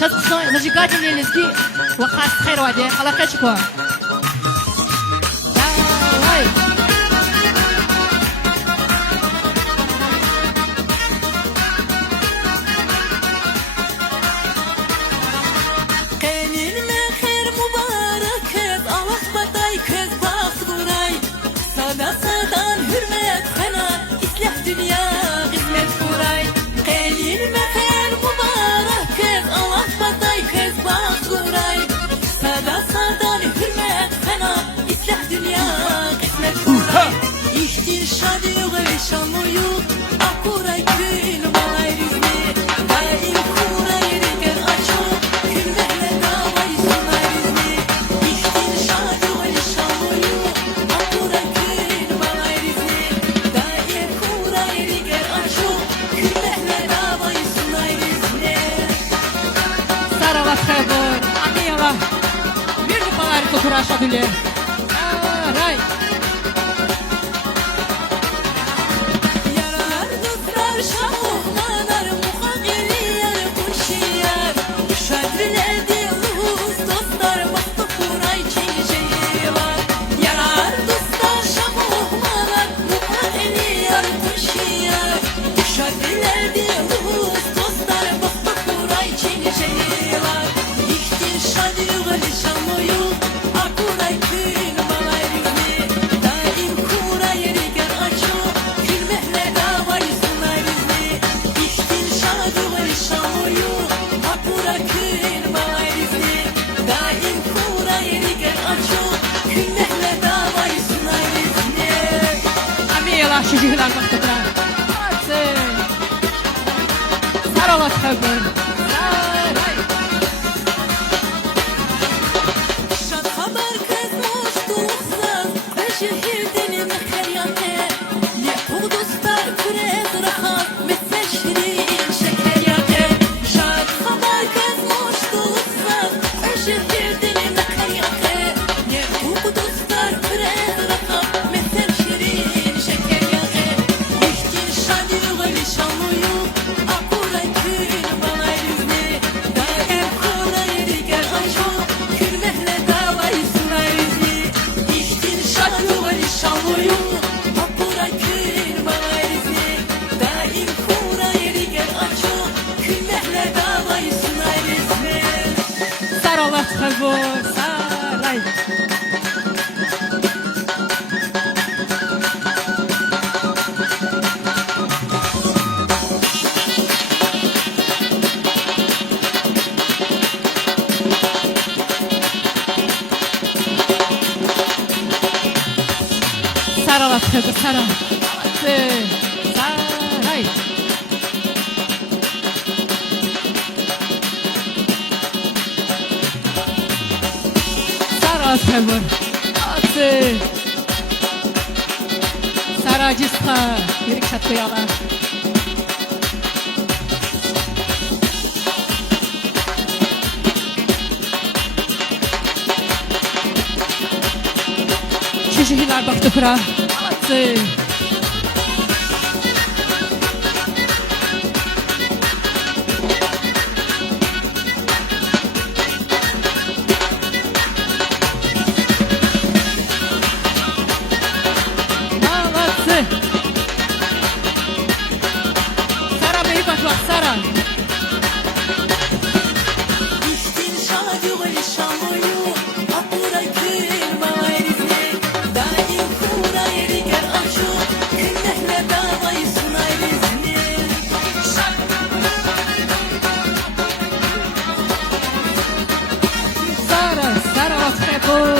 شاد قصة نجيقات اللي نزقي وقعت خير وعدي خلاقات شكوا هاي قينين من خير مبارك الله بطاي كز باخدوراي صدا صدان هرمت خنا إصلاح دنيا غزلت فوراي قينين من خير مبارك الله بطاي كز باخدوراي صدا صدان هرمت خنا إصلاح دنيا غزلت فوراي İştir şadı ve şamoyu akuray gün malay rizmi daim kuray reker aço külmehne davay sunay rizmi İştir şadı ve şamoyu akuray gün malay rizmi daim kuray reker aço külmehne davay sunay rizmi Saravat khaybur Amiyala Virdi palar kukurasha dule Ray Yarar dostlar şahmanar muhageli yar kuşiyar Şadrilerde luz dostlar baktı kuray çiğceyiler Yarar dostlar şahmanar muhageli yar kuşiyar Şadrilerde luz dostlar baktı kuray çiğceyiler İşte şadrilerde şamoyu akuray kün balay rizmi Daim kuray riger aço külmehne davay sunay rizmi İşte şadrilerde şamoyu akuray kün balay rizmi Daim kuray riger aço külmehne davay sunay rizmi Amiyala şujihlan baktıkla Saravat khaybur Ray Şad haber kızmış dostlar Şehirden mekeryate Ne o dostlar kürez rahat Mesel şirin şekeryate Şad haber kızmış dostlar Şehirden mekeryate Ne o dostlar kürez rahat Mesel şirin şekeryate İşte şadı ve şamoyu Akuray kün balay rizmi Daim kuray riger aço Külmehle davay sunay rizmi İşte şadı ve şamoyu Akuray kün balay rizmi Daim kuray riger aço Külmehle davay sunay rizmi Saravat khaybur Saray Saravat khaybur Saray Saravat khaybur Sarajiska Yirik şatkoyala Şujihilar baktıkla Молодцы! Sara bey bak Sara. İştin şadı ve şamoyu Akuray kün balay rizmi Daim kuray riger aço Külmehle davay sunay rizmi Sara, Sara khaybur